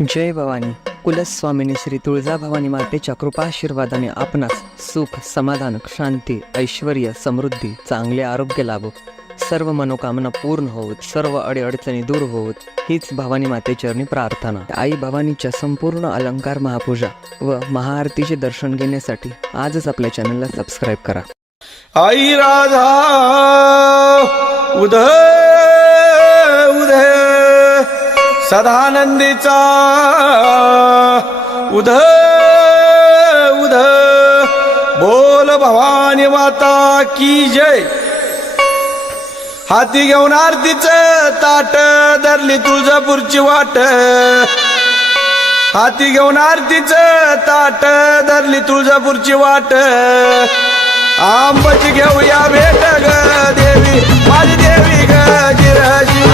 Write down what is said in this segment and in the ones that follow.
जय भवानी. कुलस्वामिनी श्री तुळजाभवानी मातेच्या कृपाशीर्वादाने आपणास सुख, समाधान, शांती, ऐश्वर्य, समृद्धी, चांगले आरोग्य लाभो, सर्व मनोकामना पूर्ण होत, सर्व अडीअडचणी दूर होत, हीच भवानी मातेचरणी प्रार्थना. आई भवानीच्या संपूर्ण अलंकार महापूजा व महाआरतीचे दर्शन घेण्यासाठी आजच आपल्या चॅनलला सबस्क्राईब करा. आई राधा उदय उदय सदानंदीचा उदय उदय बोल भवानी माता की जय. हाती घेऊन आरतीचं ताट धरली तुळजापूरची वाट, हाती घेऊन आरतीचं ताट धरली तुळजापूरची वाट. आंबाची घेऊया भेट ग देवी माझी देवी ग जिराजी.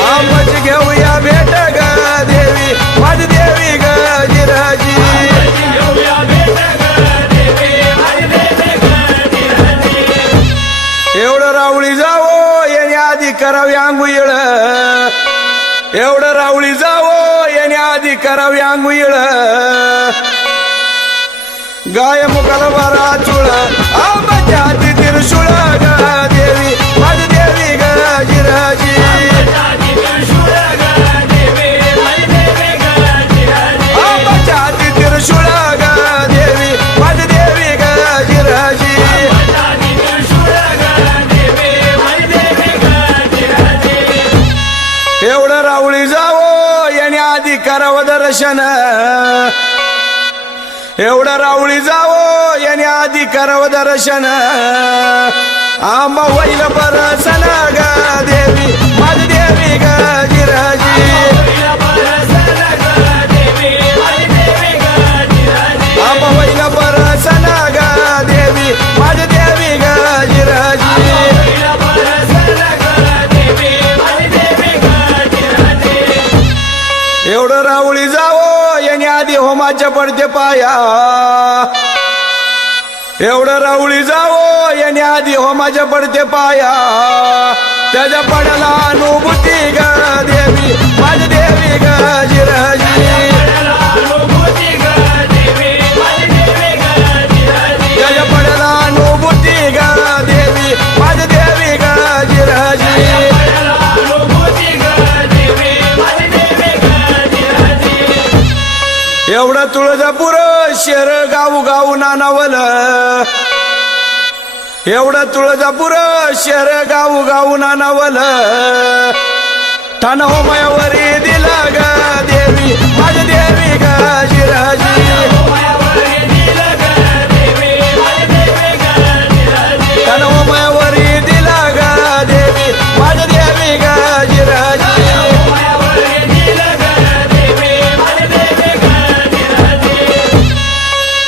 आंबाची घेऊया भेट ग देवी माझी देवी ग जिराजी. एवढं रावळी जावो याने आधी करावी आंघोळ, एवढं रावळी जावो याने आधी करावी आंघोळ. गाय मुखाला बारा चुळ आंबाच्या हाती त्रिशूळ ग देवी माझी देवी ग जिराजी. आंबाच्या हाती त्रिशूळ ग देवी माझी देवी ग जिराजी. एवढं रावळी जावो याने आधी करावं दर्शन, एवढं रावळी जावो याने आधी करावं दर्शन. आंबा होईल बरसन ग देवी माझी देवी ग जिराजी. आंबा होईल बरसन ग देवी माझी देवी ग जिराजी. एवढं रावळी जावो याने आधी होमाच्या पडते पाया, एवढं रावळी जावो याने आधी होमाच्या पडते पाया. त्याच्या पडाला अनुभूती ग देवी माझी देवी ग जिराजी. त्याच्या पडाला अनुभूती ग देवी माझी देवी ग जिराजी. एवढं तुळजापूर शेर गाऊ गाऊ नानावल, एवढं तुळजापूर शेर गाऊ गाऊ नानावल. ठाण होमायावरी दिला ग देवी माझी देवी ग जिराजी. ठाण होमायावरी दिला ग देवी माझी देवी ग जिराजी.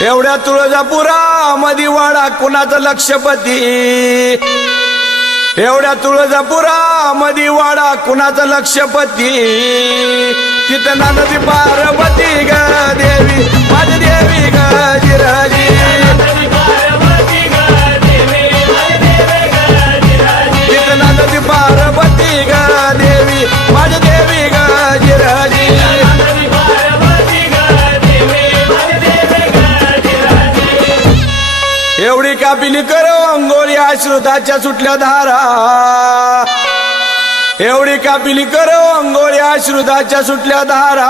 एवढ्या तुळजापुरामध्ये वाडा कुणाचं लक्षपती, एवढ्या तुळजापुरामध्ये वाडा कुणाचं लक्षपती. तिथं नानदी पार्वती ग देवी माझी देवी ग जिराजी. तिथं नानदी पार्वती ग देवी माझी देवी ग जिराजी. एवढी कापिली करो अंघोळी अश्रुताच्या सुटल्या धारा, एवढी कापिली करो अंघोळी अश्रुताच्या सुटल्या धारा.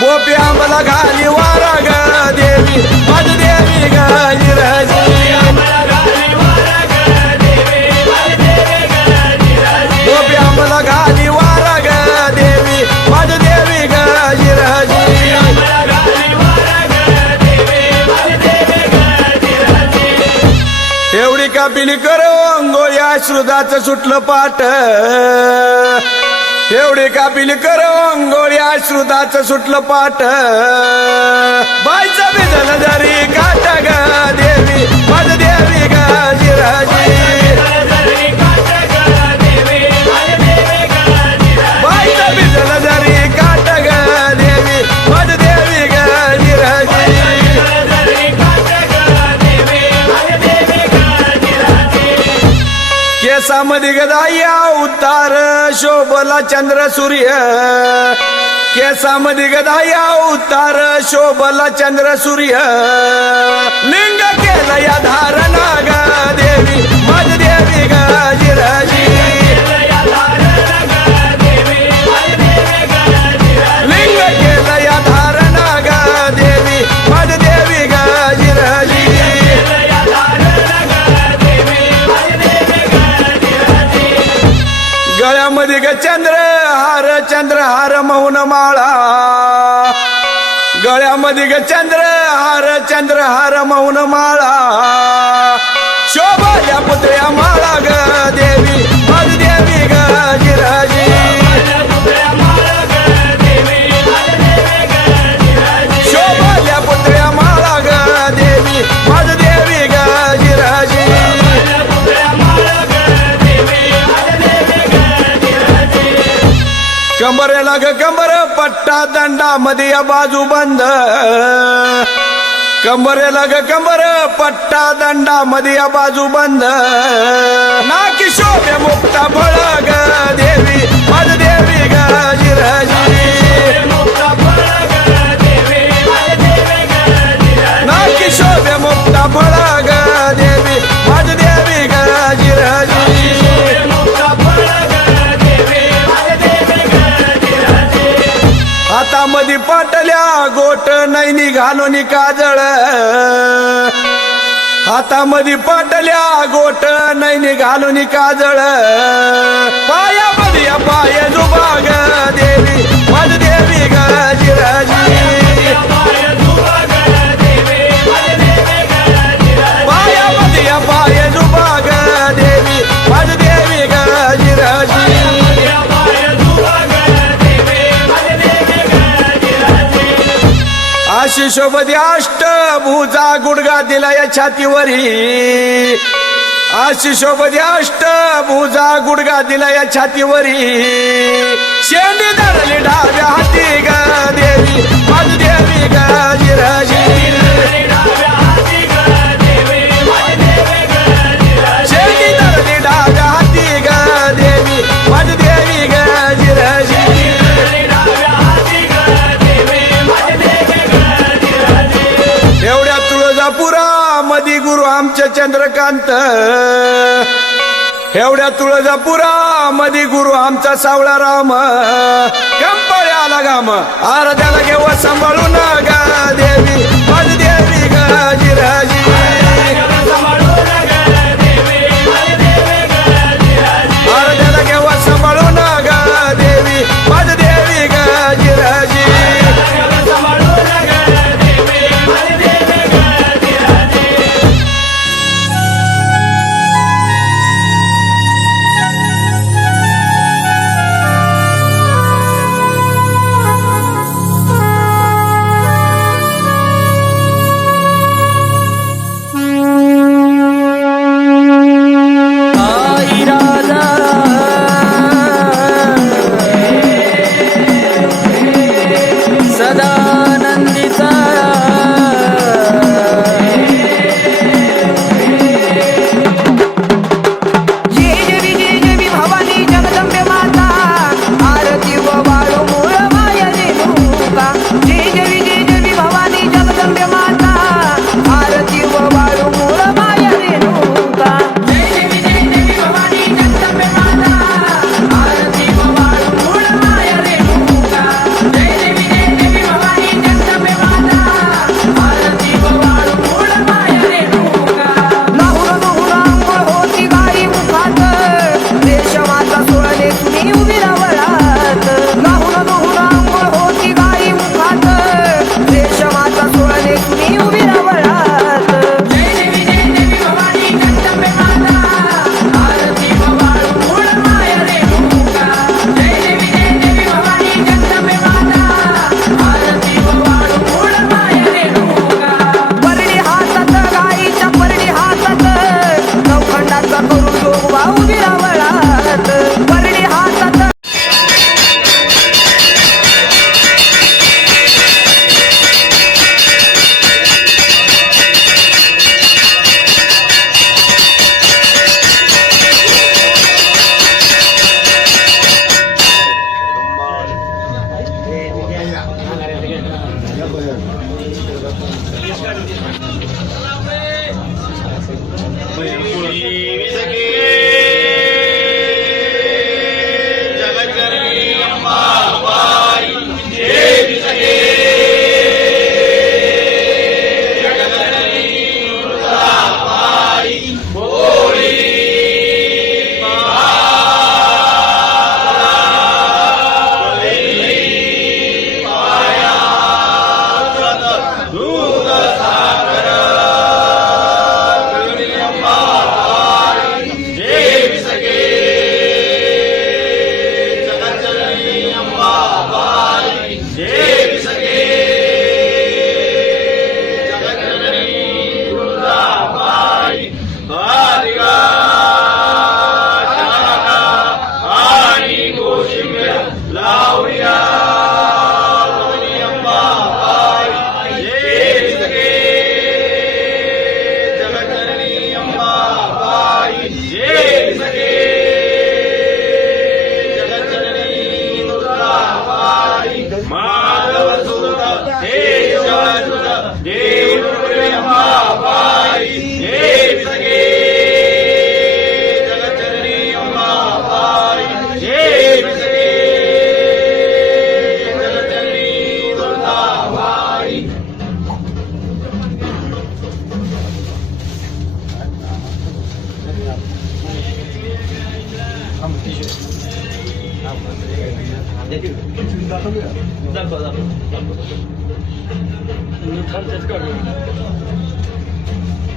बोपी आंबला घाली वारा ग देवी माझी देवी ग जिराजी. बोपी आंबला घाली वारा ग देवी माझी देवी ग जिराजी. एवढी कापिली करो अंघोळी अश्रुताचं सुटलं पाट, एवढी कापिली करो अंघोळी अश्रुताचं सुटलं पाट. बाईचा बिजल जरी काट ग देवी माझी देवी ग जिराजी. बाईचा बिजल जरी काट ग देवी माझी देवी ग जिराजी. केसामध्ये गदाया अवतार शोभला चंद्र सूर्य केसामध्ये गदाई अवतार शोभला चंद्र सूर्य लिंग केलं या धारणा ग देवी माझ देवी ग जिराजी लिंग केलं या धारणा ग देवी माझ देवी ग जिराजी गळ्यामध्ये ग चंद्रहार मौन माळा गळ्यामध्ये ग चंद्रहार मौन माळा शोभल्या पुतळ्या माळा ग देवी माझ देवी ग जिराजी शोभल्या पुतळ्या माळा ग देवी माझ देवी ग जिराजी कंबरेला ग कंबर पट्टा दंडामध्ये या बाजू बंद कंबरेला ग कंबर पट्टा दंडामध्ये या बाजू बंद नाकी शोभे मुक्ता फळ ग देवी माझ देवी ग जिराजी नाकी शोभे मुक्ता फळ ग देवी माझ देवी ग जिराजी हातामध्ये पाटल्या गोट नैनी घालून काजळ हातामध्ये पाटल्या गोट नैनी घालून काजळ पायामध्ये पाय जुबाग देवी माझ देवी ग जिराजी पायामध्ये पाय जुबाग देवी माझ देवी ग जिराजी आशिषोबधी अष्टभुजा गुडगा दिला या छातीवरी आशिषोबधी अष्टभुजा गुडगा दिला या छातीवरी शेंडी धरली डाव्या हाती ग देवी माझ देवी ग जिराजी शेंडी धरली डाव्या हाती ग देवी माझ देवी ग जिराजी एवढ्या तुळजापुरामध्ये गुरु आमचे चंद्रकांत एवढ्या तुळजापुरामध्ये गुरु आमचा सावळा राम कंपळ्याला गाम आराध्याला घेव सांभाळून ग देवी माझ देवी ग जिराजी आराध्याला घेव सांभाळून ग देवी माझ देवी ग जिराजी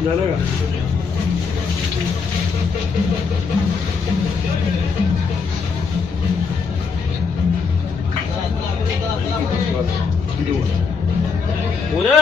झालं का? उद्या